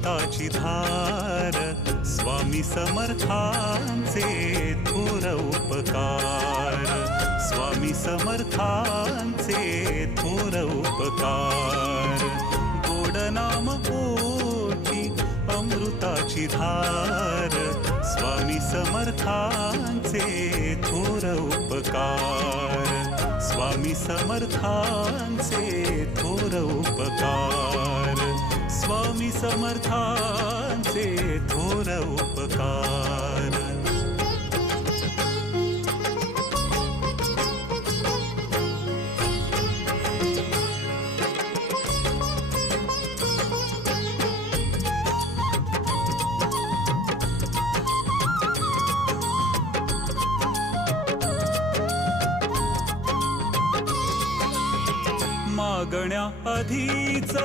अमृताची धार स्वामी समर्थांचे थोर उपकार स्वामी समर्थांचे थोर उपकार गोड नाम ओठी अमृताची धार स्वामी समर्थांचे थोर उपकार स्वामी समर्थांचे थोर उपकार स्वामी समर्थांचे थोर उपकार मागण्या आधीच